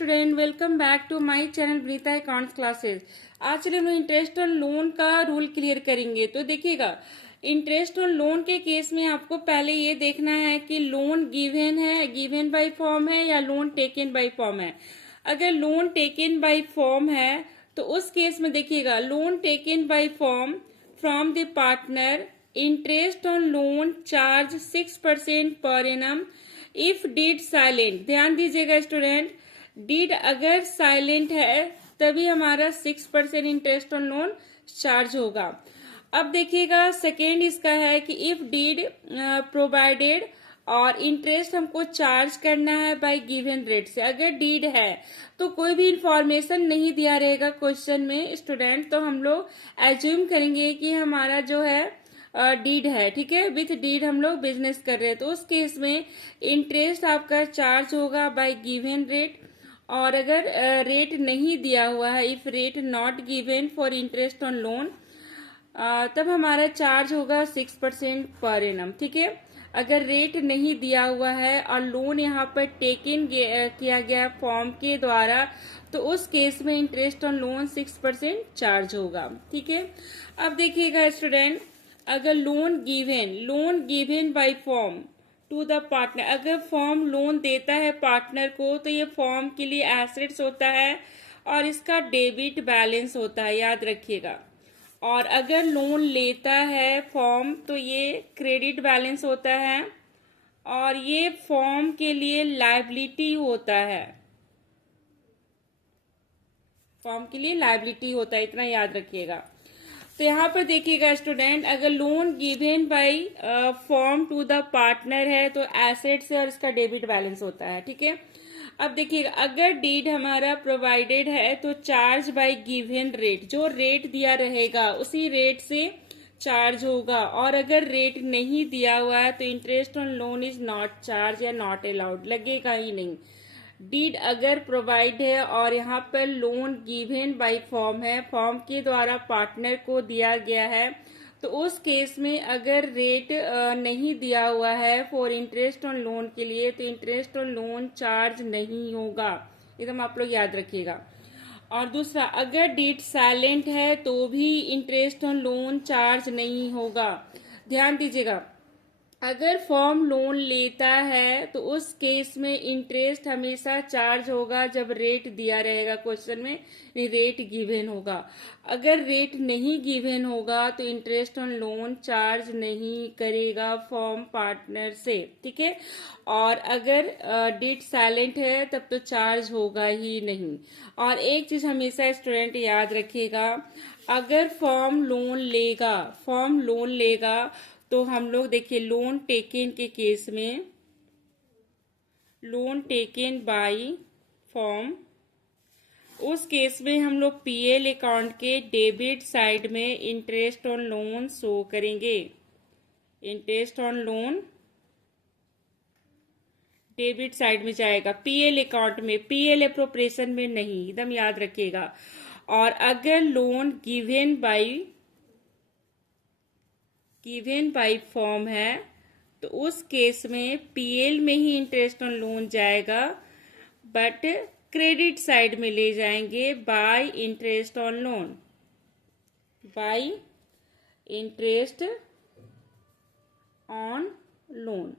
Student, welcome back to my channel Vanita accounts classes. आज चलिए हम इंटरेस्ट ऑन लोन का रूल क्लियर करेंगे। तो देखिएगा, इंटरेस्ट ऑन लोन के केस में आपको पहले ये देखना है कि लोन गिवन है, गिवन बाय फॉर्म है या लोन टेकन बाय फॉर्म है। अगर लोन टेकन बाय फॉर्म है तो उस केस में देखिएगा, loan taken by form from the partner, interest on loan charge 6% per annum if deed silent. ध्यान दीजिएगा स्टूडेंट, डीड अगर साइलेंट है तभी हमारा 6% इंटरेस्ट ऑन लोन चार्ज होगा। अब देखिएगा, सेकेंड इसका है कि इफ डीड प्रोवाइडेड और इंटरेस्ट हमको चार्ज करना है बाय गिवन रेट से। अगर डीड है तो कोई भी इंफॉर्मेशन नहीं दिया रहेगा क्वेश्चन में स्टूडेंट, तो हम लोग एज्यूम करेंगे कि हमारा जो है डीड है। ठीक है, विथ डीड हम लोग बिजनेस कर रहे हैं, तो उस केस में इंटरेस्ट आपका चार्ज होगा बाय गिवन रेट। और अगर रेट नहीं दिया हुआ है, if rate not given for interest on loan, तब हमारा चार्ज होगा 6% पर एनम। ठीक है, अगर रेट नहीं दिया हुआ है और लोन यहाँ पर टेकन किया गया फॉर्म के द्वारा, तो उस केस में इंटरेस्ट ऑन लोन 6% चार्ज होगा। ठीक है, अब देखिएगा स्टूडेंट, अगर loan given by firm to the partner, अगर फॉर्म लोन देता है पार्टनर को तो ये फॉर्म के लिए एसेट्स होता है और इसका डेबिट बैलेंस होता है, याद रखिएगा। और अगर लोन लेता है फॉर्म तो ये क्रेडिट बैलेंस होता है और ये फॉर्म के लिए लायबिलिटी होता है, फॉर्म के लिए लायबिलिटी होता है, इतना याद रखिएगा। तो यहाँ पर देखिएगा स्टूडेंट, अगर loan given by firm to the partner है तो एसेट्स है और इसका डेबिट बैलेंस होता है। ठीक है, अब देखिएगा, अगर डीड हमारा प्रोवाइडेड है तो चार्ज बाय गिवन रेट, जो रेट दिया रहेगा उसी रेट से चार्ज होगा। और अगर रेट नहीं दिया हुआ है तो interest on loan is not charge या नॉट अलाउड, लगेगा ही नहीं। डीड अगर प्रोवाइड है और यहाँ पर लोन गिवन बाय फॉर्म है, फॉर्म के द्वारा पार्टनर को दिया गया है, तो उस केस में अगर रेट नहीं दिया हुआ है फॉर इंटरेस्ट ऑन लोन के लिए, तो इंटरेस्ट ऑन लोन चार्ज नहीं होगा, एकदम आप लोग याद रखिएगा। और दूसरा, अगर डीड साइलेंट है तो भी इंटरेस्ट ऑन लोन चार्ज नहीं होगा। ध्यान दीजिएगा, अगर फॉर्म लोन लेता है तो उस केस में इंटरेस्ट हमेशा चार्ज होगा जब रेट दिया रहेगा क्वेश्चन में, रेट गिवन होगा। अगर रेट नहीं गिवन होगा तो इंटरेस्ट ऑन लोन चार्ज नहीं करेगा फॉर्म पार्टनर से। ठीक है, और अगर डीड साइलेंट है तब तो चार्ज होगा ही नहीं। और एक चीज हमेशा स्टूडेंट याद रखिएगा, अगर फॉर्म लोन लेगा तो हम लोग देखिए, लोन टेकन के केस में, लोन टेकन बाय फॉर्म, उस केस में हम लोग पीएल अकाउंट के डेबिट साइड में इंटरेस्ट ऑन लोन शो करेंगे। Interest on loan debit side में जाएगा, पीएल अकाउंट में, पीएल एप्रोप्रिएशन में नहीं, एकदम याद रखिएगा। और अगर लोन गिवन बाय फॉर्म है तो उस केस में पीएल में ही इंटरेस्ट ऑन लोन जाएगा, बट क्रेडिट साइड में ले जाएंगे bye interest on loan, bye interest on loan.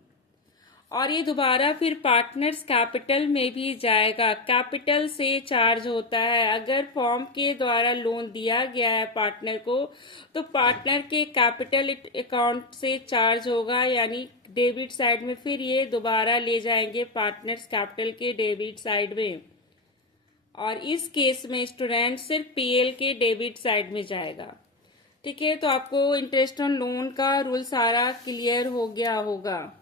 और ये दोबारा फिर पार्टनर्स कैपिटल में भी जाएगा, कैपिटल से चार्ज होता है। अगर फॉर्म के द्वारा लोन दिया गया है पार्टनर को तो पार्टनर के कैपिटल अकाउंट से चार्ज होगा, यानी डेबिट साइड में, फिर ये दोबारा ले जाएंगे पार्टनर्स कैपिटल के डेबिट साइड में। और इस केस में स्टूडेंट सिर्फ पीएल के डेबिट साइड में जाएगा। ठीक है, तो आपको इंटरेस्ट ऑन लोन का रूल सारा क्लियर हो गया होगा।